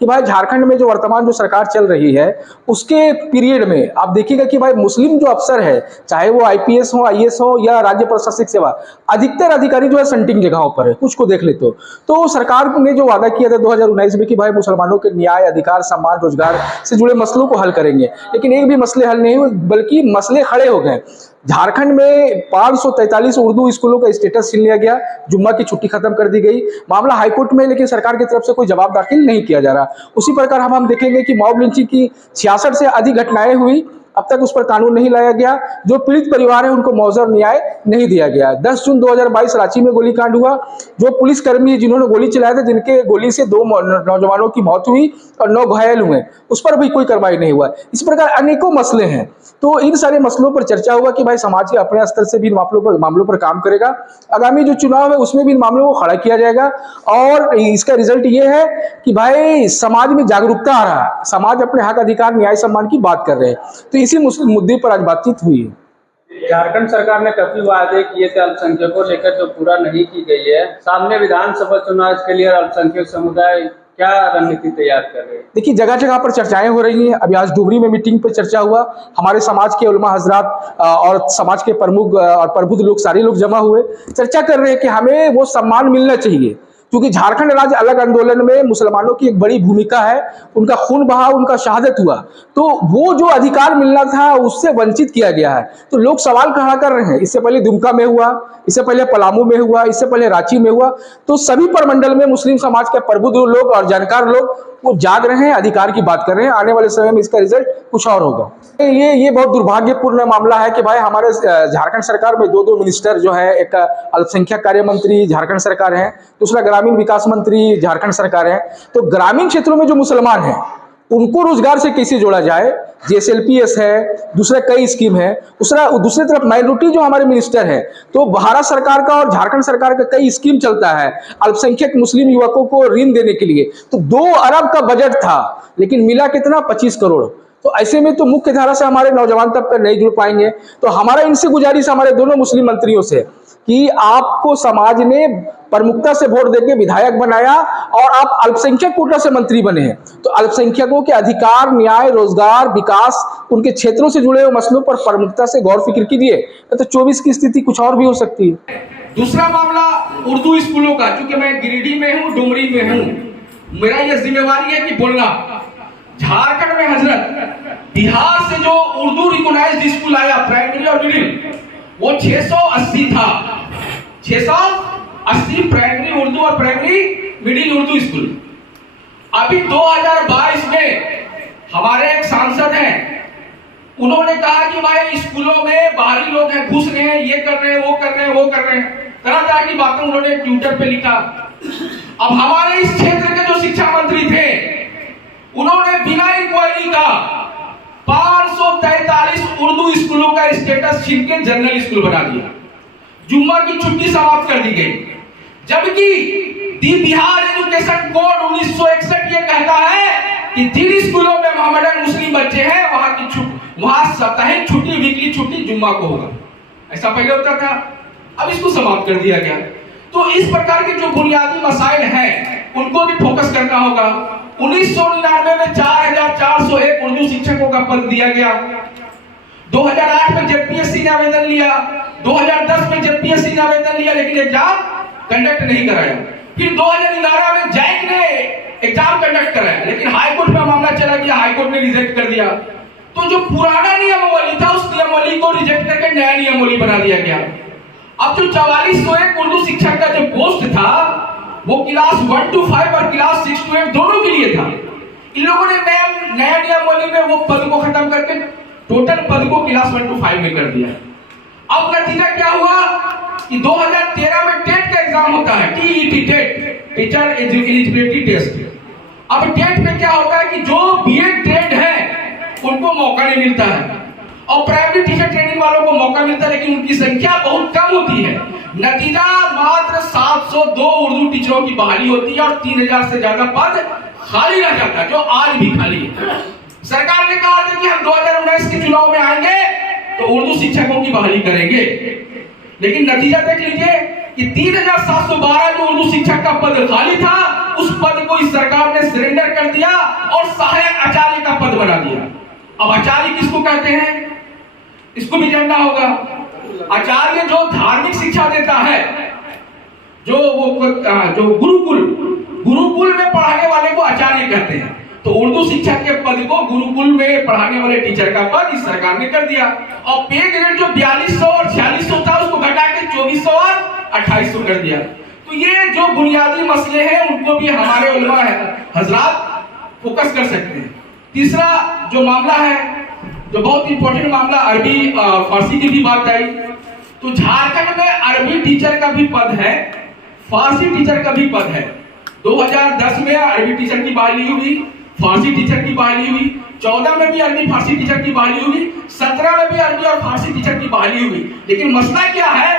कि भाई झारखंड में जो वर्तमान जो सरकार चल रही है उसके पीरियड में आप देखिएगा कि भाई मुस्लिम जो अफसर है, चाहे वो आईपीएस हो, आईएएस हो या राज्य प्रशासनिक सेवा, अधिकतर अधिकारी जो है सेंटिंग जगहों पर है। कुछ को देख ले तो सरकार ने जो वादा किया था 2019 में कि भाई मुसलमानों के न्याय, अधिकार, सम्मान, रोजगार से जुड़े मसलों को हल करेंगे, लेकिन एक भी मसले हल नहीं हुए, बल्कि मसले खड़े हो गए। झारखंड में 543 उर्दू स्कूलों का स्टेटस छीन लिया गया, जुम्मा की छुट्टी खत्म कर दी गई, मामला हाईकोर्ट में, लेकिन सरकार की तरफ से कोई जवाब दाखिल नहीं किया जा रहा। उसी प्रकार हम देखेंगे कि मॉब लिंचिंग की 66 से अधिक घटनाएं हुई, अब तक उस पर कानून नहीं लाया गया। जो पीड़ित परिवार है उनको मौजूद न्याय नहीं दिया गया। 10 जून 2022 रांची में गोलीकांड हुआ, जो पुलिसकर्मी जिन्होंने गोली चलाया था, जिनके गोली से 2 नौजवानों की मौत हुई और 9 घायल हुए, उस पर भी कोई कार्रवाई नहीं हुआ। इस प्रकार अनेकों मसले हैं। तो इन सारे मसलों पर चर्चा हुआ कि भाई समाज के अपने स्तर से भी इन मामलों पर काम करेगा। आगामी जो चुनाव है उसमें भी इन मामलों को खड़ा किया जाएगा और इसका रिजल्ट ये है कि भाई समाज में जागरूकता आ रहा है, समाज अपने हक, अधिकार, न्याय, सम्मान की बात कर रहे हैं। तो इसी मुद्दे पर आज बातचीत हुई है। झारखंड सरकार ने काफी वादे किए थे अल्पसंख्यकों को लेकर, जो पूरा नहीं की गई है। सामने विधानसभा चुनाव के लिए अल्पसंख्यक समुदाय क्या रणनीति तैयार कर रहे हैं? देखिए, जगह जगह पर चर्चाएं हो रही हैं। अभी आज डुबरी में मीटिंग पर चर्चा हुआ, हमारे समाज के उलमा हजरात और समाज के प्रमुख और प्रबुद्ध लोग, सारे लोग जमा हुए, चर्चा कर रहे हैं कि हमें वो सम्मान मिलना चाहिए, क्योंकि झारखंड राज्य अलग आंदोलन में मुसलमानों की एक बड़ी भूमिका है, उनका खून बहा, उनका शहादत हुआ, तो वो जो अधिकार मिलना था उससे वंचित किया गया है। तो लोग सवाल खड़ा कर रहे हैं। इससे पहले दुमका में हुआ, इससे पहले पलामू में हुआ, इससे पहले रांची में हुआ। तो सभी प्रमंडल में मुस्लिम समाज के प्रबुद्ध लोग और जानकार लोग वो जाग रहे हैं, अधिकार की बात कर रहे हैं। आने वाले समय में इसका रिजल्ट कुछ और होगा। ये बहुत दुर्भाग्यपूर्ण मामला है कि भाई हमारे झारखंड सरकार में 2 मिनिस्टर जो है, एक अल्पसंख्यक कार्य मंत्री झारखंड सरकार है, दूसरा ग्रामीण विकास मंत्री झारखंड सरकार है। तो ग्रामीण क्षेत्रों में जो मुसलमान हैं उनको रोजगार से कैसे जोड़ा जाए, जेएसएलपीएस है, दूसरा कई स्कीम है। दूसरी तरफ माइनॉरिटी जो हमारे मिनिस्टर है, तो भारत सरकार का और झारखंड सरकार का कई स्कीम चलता है अल्पसंख्यक मुस्लिम युवकों को ऋण देने के लिए। तो 2 अरब का बजट था, लेकिन मिला कितना? 25 करोड़। तो ऐसे में तो मुख्य धारा से हमारे नौजवान तबका नहीं जुड़ पाएंगे। तो हमारा इनसे गुजारिश, हमारे दोनों मुस्लिम मंत्रियों से, कि आपको समाज ने प्रमुखता से वोट देके विधायक बनाया और आप अल्पसंख्यक कोटा से मंत्री बने हैं, तो अल्पसंख्यकों के अधिकार, न्याय, रोजगार, विकास, उनके क्षेत्रों से जुड़े हुए मसलों पर प्रमुखता से गौर फिक्र कीजिए, तो 24 की स्थिति कुछ और भी हो सकती है। दूसरा मामला उर्दू स्कूलों का, क्योंकि मैं गिरिडीह में हूँ, डुमरी में हूँ, मेरा यह जिम्मेवारी है कि बोलना। झारखंड में हजरत बिहार से जो उर्दू रिकॉग्नाइज्ड स्कूल आया प्राइमरी और मिडिल, वो 680 था। 680 प्राइमरी उर्दू और प्राइमरी मिडिल उर्दू स्कूल। अभी 2022 में हमारे एक सांसद हैं, उन्होंने कहा कि भाई स्कूलों में बाहरी लोग हैं, घुस रहे हैं, ये कर रहे हैं, वो कर रहे हैं, वो कर रहे हैं, तरह तरह की बातें उन्होंने ट्विटर पे लिखा। अब हमारे इस क्षेत्र के जो शिक्षा मंत्री थे, उन्होंने बिना इंक्वायरी का 543 उर्दू स्कूलों का स्टेटस छीन के जनरल स्कूल बना दिया। जुम्मा की छुट्टी समाप्त कर दी गई, जबकि दी बिहार एजुकेशन कोड 1961 ये कहता है कि जिन स्कूलों में मोहम्मदन मुस्लिम बच्चे हैं वहां साप्ताहिक छुट्टी, वीकली छुट्टी जुम्मा को होगा। ऐसा पहले होता था, अब इसको समाप्त कर दिया गया। तो इस प्रकार के जो बुनियादी मसाइल हैं उनको भी फोकस करना होगा। 1999 में 4401 उर्दू शिक्षकों का पद दिया गया। 2008 में जेपीएससी ने आवेदन लिया, 2010 में जेपीएससी ने आवेदन लिया, लेकिन एग्जाम कंडक्ट नहीं कराया। फिर 2011 में जैक ने एग्जाम कंडक्ट कराया, लेकिन हाईकोर्ट में मामला चला गया, हाईकोर्ट ने रिजेक्ट कर दिया। तो जो पुराना नियमावली था उस नियमावली को रिजेक्ट करके नया नियमावली बना दिया गया। अब जो 4401 उर्दू शिक्षक का जो पोस्ट था वो क्लास 1 to 5 और क्लास 6 to 8 दोनों के लिए था। इन लोगों ने नया नियमावली में वो पद को खत्म करके टोटल पद को क्लास 1 to 5 में कर दिया। अब नतीजा क्या हुआ कि 2013 में टेट का एग्जाम होता है, TET TET, teacher eligibility test. अब टेट में क्या होता है कि जो बीएड ट्रेंड है उनको मौका नहीं मिलता है और प्राइवेट टीचर ट्रेनिंग वालों को मौका मिलता है, लेकिन उनकी संख्या बहुत कम होती है। नतीजा मात्र 702 उर्दू टीचरों की बहाली होती है और 3000 से ज्यादा पद खाली रह जाता है, जो आज भी खाली है। सरकार ने कहा था कि हम 2019 के चुनाव में आएंगे तो उर्दू शिक्षकों की बहाली करेंगे, लेकिन नतीजा देख लीजिए कि 3712 जो उर्दू शिक्षक का पद खाली था, उस पद को इस सरकार ने सरेंडर कर दिया और सहायक आचार्य का पद बना दिया। अब आचार्य किसको कहते हैं, इसको भी जानना होगा। आचार्य जो धार्मिक शिक्षा देता है, जो गुरुकुल में पढ़ाने वाले को आचार्य कहते हैं। तो उर्दू शिक्षक के पद को गुरुकुल में पढ़ाने वाले टीचर का पद इस सरकार ने कर दिया। और पे ग्रेड जो 4200 और 4600 था, उसको घटा के 2400 और 2800 कर दिया। तो ये जो बुनियादी मसले हैं, उनको भी हमारे उलमा हजरात फोकस कर सकते हैं। तीसरा जो मामला है, जो बहुत इंपॉर्टेंट मामला, अरबी फारसी की भी बात आई। तो झारखंड में अरबी टीचर का भी पद है, फारसी टीचर का भी पद है। 2010 में अरबी टीचर की बहाली हुई, फारसी टीचर की बहाली हुई, 14 में भी अरबी फारसी टीचर की बहाली हुई, 17 में भी अरबी और फारसी टीचर की बहाली हुई। लेकिन मसला क्या है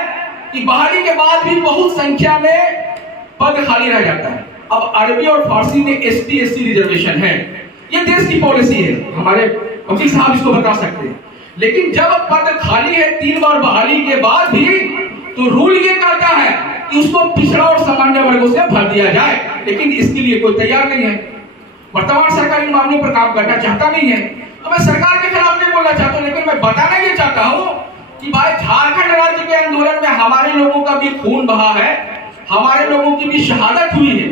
कि बहाली के बाद भी बहुत संख्या में पद खाली रह जाता है। अब अरबी और फारसी में ST SC रिजर्वेशन है, ये देश की पॉलिसी है, हमारे वकील साहब इसको बता सकते हैं। लेकिन जब पद खाली है 3 बार बहाली के बाद भी, तो रूल ये कहता है कि उसको पिछड़ा और सामान्य वर्गों से भर दिया जाए। लेकिन इसके लिए कोई तैयार नहीं है। वर्तमान सरकार इन मामलों पर काम करना चाहता नहीं है। तो मैं सरकार के खिलाफ नहीं बोलना चाहता हूं, लेकिन मैं बताना ये चाहता हूं कि भाई झारखंड राज्य के आंदोलन में हमारे लोगों का भी खून बहा है, हमारे लोगों की भी शहादत हुई है।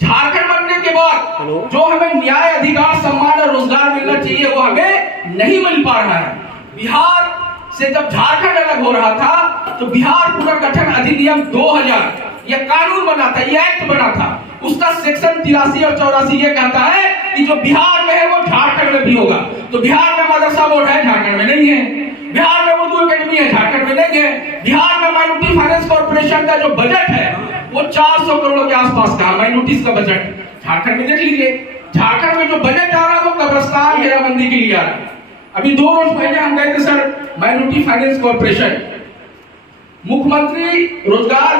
झारखंड बनने के बाद जो हमें न्याय, अधिकार, सम्मान और रोजगार मिलना चाहिए, वो हमें नहीं मिल पा रहा है। बिहार से जब झारखंड अलग हो रहा था, तो बिहार पुनर्गठन अधिनियम 2000 ये कानून बना था, ये एक्ट बना था। उसका सेक्शन 83 और 84 ये कहता है कि जो बिहार में है वो झारखंड में भी होगा। तो बिहार में मदरसा बोर्ड है, झारखंड में नहीं है। बिहार में उर्दू अकेडमी है, झारखंड में नहीं है। बिहार में माइनॉरिटी फाइनेंस कॉर्पोरेशन का जो बजट है वो 400 करोड़ के आसपास का माइनॉरिटीज का बजट। झारखंड में देख लीजिए, झारखंड में जो बजट आ रहा है वो कब्रिस्तान घेराबंदी के लिए आ रहा है। अभी 2 रोज पहले हम गए थे सर माइनॉरिटी फाइनेंस कॉर्पोरेशन, मुख्यमंत्री रोजगार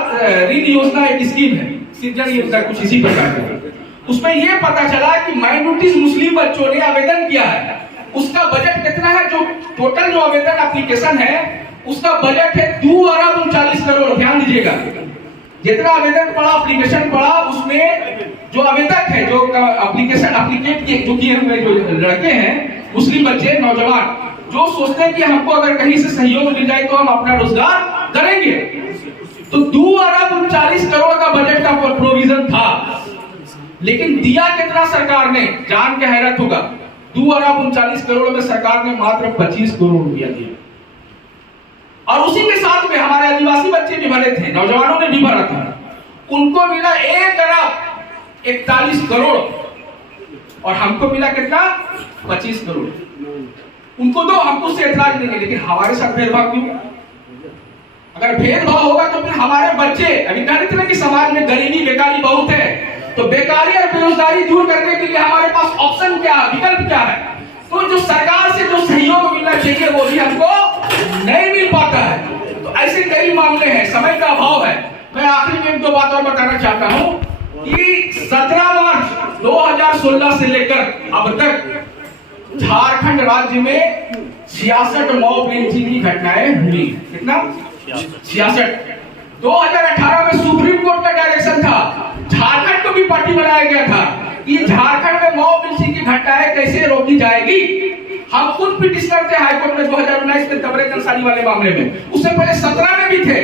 ऋण योजना एक स्कीम है, सृजन योजना कुछ इसी प्रकार की। उसमें यह पता चला कि माइनॉरिटीज मुस्लिम बच्चों ने आवेदन किया है, उसका बजट कितना है, जो टोटल जो आवेदन एप्लीकेशन है उसका बजट है 2 अरब 39 करोड़। ध्यान दीजिएगा, जितना आवेदन पड़ा, एप्लीकेशन पड़ा, उसमें जो आवेदक है, जो एप्लीकेशन एप्लीकेट जो किए हुए जो लड़के हैं, मुस्लिम बच्चे, नौजवान, जो सोचते हैं कि हमको अगर कहीं से सहयोग मिल जाए तो हम अपना रोजगार करेंगे, तो 2 अरब 39 करोड़ का बजट का प्रोविजन था। लेकिन दिया कितना सरकार ने, जान के हैरत होगा, 2 अरब 39 करोड़ में सरकार ने मात्र 25 करोड़ रुपया दिया। और उसी के साथ में हमारे आदिवासी बच्चे भी भरे थे, नौजवानों ने भी भरा था, उनको मिला 1 अरब 41 करोड़ और हमको मिला कितना, 25 करोड़। उनको दो, हमको उससे एतराज नहीं है, लेकिन हमारे साथ भेदभाव क्यों? अगर भेदभाव होगा तो फिर हमारे बच्चे, अभी कह रहे थे ना कि समाज में गरीबी बेकारी बहुत है, तो बेकारी और बेरोजगारी दूर करने के लिए हमारे पास ऑप्शन क्या है, विकल्प क्या है? तो जो सरकार से जो सहयोग मिलना चाहिए वो भी हमको नहीं मिल पाता है। तो ऐसे कई मामले हैं, समय का अभाव है। मैं आखिरी में 2 बात और बताना चाहता हूं कि 17 मार्च 2016 से लेकर अब तक झारखंड राज्य में 66 मॉब लिंचिंग की घटनाएं हुई। कितना? 66। 2018 में सुप्रीम कोर्ट का डायरेक्शन था, झारखंड को भी पार्टी बनाया गया था कि झारखंड में मॉब लिंचिंग की घटनाएं कैसे रोकी जाएगी। हम खुद पिटिशनर थे हाईकोर्ट में 2019 में तबरेज अंसारी वाले मामले में। उससे पहले 17 में भी थे,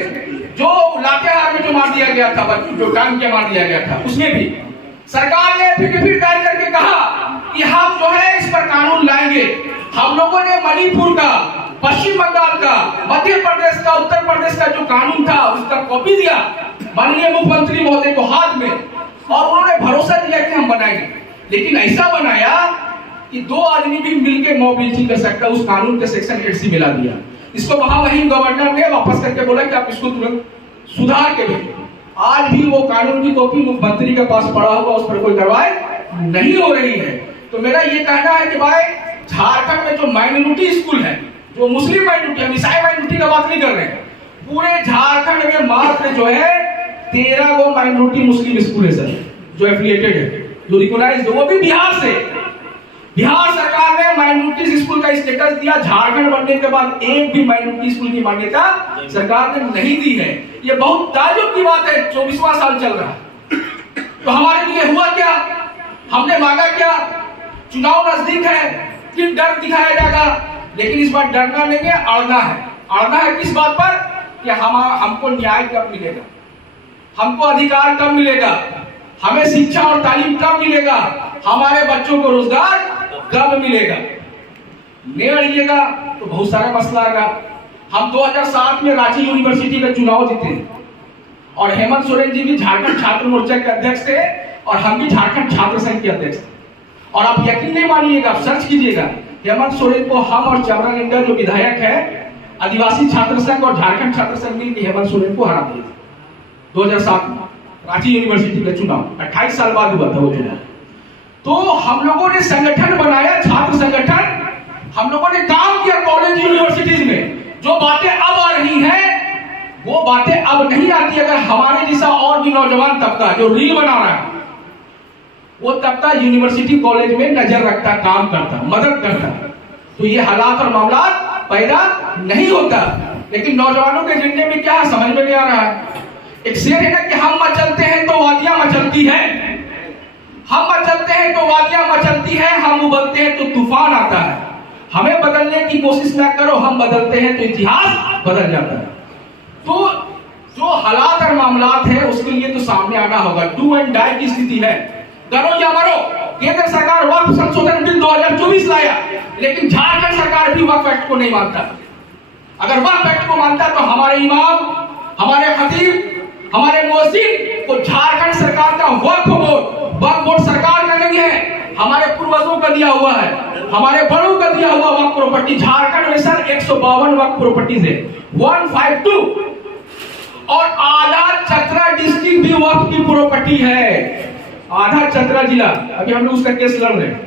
जो लातेहार में जो मार दिया गया था, जो टांग के मार दिया गया था, उसमें भी सरकार ने एफिडेविट दायर करके कहा कि हम जो है इस पर कानून लाएंगे। हम लोगों ने मणिपुर का, पश्चिम बंगाल का, मध्य प्रदेश का, उत्तर प्रदेश का जो कानून था उसका कॉपी दिया माननीय मुख्यमंत्री महोदय को हाथ में, और उन्होंने भरोसा दिया कि हम बनाएंगे। लेकिन ऐसा बनाया कि 2 आदमी भी मिलकर मॉब लिंचिंग कर सकता, उस कानून के सेक्शन 80 मिला दिया। इसको वहीं गवर्नर ने वापस करके बोला कि आप इसको तुरंत सुधार के भेजें। आज भी वो कानून की कॉपी मुख्यमंत्री के पास पड़ा होगा, उस पर कोई कार्रवाई नहीं हो रही है। तो मेरा ये कहना है कि भाई झारखंड में जो माइनॉरिटी स्कूल है, जो मुस्लिम माइनॉरिटी, हम ईसाई माइनॉरिटी का बात नहीं कर रहे हैं, पूरे झारखंड में मात्र जो है 13 गो माइनॉरिटी मुस्लिम स्कूल है सर, जो एफिलिएटेड है, जो रिकॉग्नाइज्ड है, वो भी बिहार से। बिहार सरकार ने माइनॉरिटी स्कूल का स्टेटस दिया, झारखंड बनने के बाद एक भी माइनॉरिटी स्कूल की मान्यता सरकार ने नहीं दी है। ये बहुत ताज्जुब की बात है, 24वां साल चल रहा है। तो हमारे लिए हुआ क्या, हमने मांगा क्या? चुनाव नजदीक है, फिर डर दिखाया जाएगा, लेकिन इस बार डरना नहीं है, अड़ना है। अड़ना है किस बात पर कि हमको न्याय कब मिलेगा, हमको अधिकार कब मिलेगा, हमें शिक्षा और तालीम कब मिलेगा, हमारे बच्चों को रोजगार कब मिलेगा। नहीं अड़िएगा तो बहुत सारा मसला आएगा। हम 2007 में रांची यूनिवर्सिटी का चुनाव जीते और हेमंत सोरेन जी भी झारखंड छात्र मोर्चा के अध्यक्ष थे और हम भी झारखंड छात्र संघ के अध्यक्ष थे। और आप यकीन नहीं मानिएगा, आप सर्च कीजिएगा, हेमंत सोरेन को हम और चमरा लिंगर जो विधायक है, आदिवासी छात्र संघ और झारखंड छात्र संघ मिलकर हेमंत सोरेन को हरा दिए थे 2007 में रांची यूनिवर्सिटी का चुनाव। 28 साल बाद हुआ था वो चुनाव। तो हम लोगों ने संगठन बनाया, छात्र संगठन, हम लोगों ने काम किया कॉलेज यूनिवर्सिटीज में। जो बातें अब आ रही हैं वो बातें अब नहीं आती अगर हमारे जैसा और भी नौजवान तबका जो रील बना रहा है वो तबका यूनिवर्सिटी कॉलेज में नजर रखता, काम करता, मदद करता, तो ये हालात और मामला पैदा नहीं होता। लेकिन नौजवानों के जिंदगी में क्या समझ में नहीं आ रहा है। एक शेर है ना कि हम मचलते हैं तो वादियां मचलती है, हम मचलते हैं तो वादियां मचलती है, हम उबलते हैं तो तूफान आता है। हमें बदलने की कोशिश ना करो, हम बदलते हैं तो इतिहास बदल जाता है। तो जो हालात और मामलात है उसके लिए तो सामने आना होगा। डू एंड डाई की स्थिति है, करो या मरो। केंद्र सरकार वक्फ संशोधन बिल 2024 लाया, लेकिन झारखंड सरकार भी वक्फ एक्ट को नहीं मानता। अगर वक्फ एक्ट को मानता तो हमारे इमाम, हमारे खतीब, हमारे मुअज्जिन को झारखंड सरकार का वक्फ बोर्ड सरकार का नहीं है, हमारे पूर्वजों का दिया हुआ है, हमारे बड़ों का दिया हुआ वक्फ प्रॉपर्टी। झारखंड में सर 152 वक्फ प्रॉपर्टीज है, 152, और आधा चतरा डिस्ट्रिक्ट भी वक्फ की प्रॉपर्टी है, आधा चतरा जिला। अभी हम लोग उसका केस लड़ रहे हैं।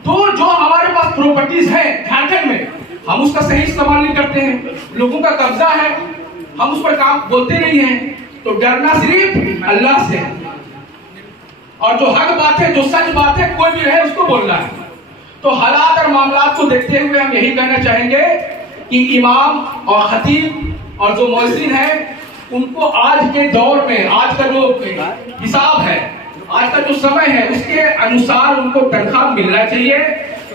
तो जो हमारे पास प्रॉपर्टीज है झारखंड में, हम उसका सही इस्तेमाल नहीं करते हैं, लोगों का कब्जा है, हम उस पर काम बोलते नहीं हैं। तो डरना सिर्फ अल्लाह से, और जो हक बात है, जो सच बात है, कोई भी रहे उसको बोलना है। तो हालात और मामलात को देखते हुए हम यही कहना चाहेंगे कि इमाम और खतीब और जो मुअज्जिन है उनको आज के दौर में, आज का जो हिसाब है, आज का जो समय है, उसके अनुसार उनको तनख्वाह मिलना चाहिए।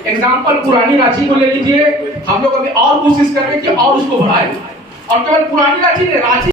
एग्जाम्पल पुरानी रांची को ले लीजिए, हम लोग अभी और कोशिश कर रहे हैं कि और उसको बढ़ाएं, और केवल पुरानी रांची